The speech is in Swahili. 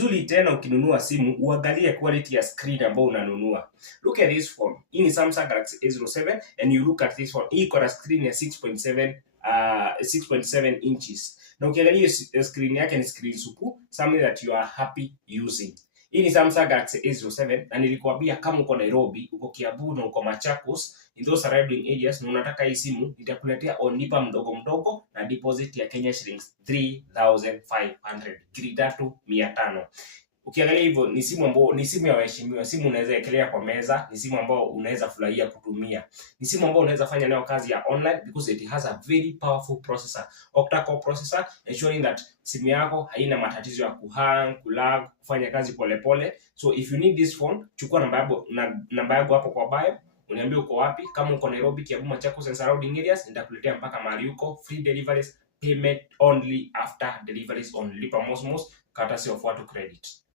vizuri tena ukinunua simu uangalie quality ya screen ambayo unanunua. Look at this phone. Hii ni Samsung Galaxy A07 and you look at this one. Hii iko na screen ya 6.7 inches. Na ukiangalia screen yake ni screen supu, something that you are happy using. Hii ni Samsung Galaxy A07 na nilikwambia kama uko Nairobi, uko Kiambu na uko Machakos, in those surrounding areas, na unataka hii simu, nitakuletea on-lipa mdogo mdogo na deposit ya Kenya shillings 3,500, 3,500. Ukiangalia hivyo ni simu ya waheshimiwa, simu unaweza ekelea kwa meza, ni simu ambayo unaweza furahia kutumia. Ni simu ambayo unaweza fanya nayo kazi ya online because it has a very powerful processor, octa-core processor, ensuring that simu yako haina matatizo ya kuhang, kulag, kufanya kazi polepole. So if you need this phone, chukua namba yangu hapo kwa bio, uniambie uko wapi. Kama uko Nairobi, Kiambu, Machakos and surrounding areas, nitakuletea mpaka mahali uko. Free deliveries, payment only after deliveries on Lipa Mosmos, courtesy of Watu Credit.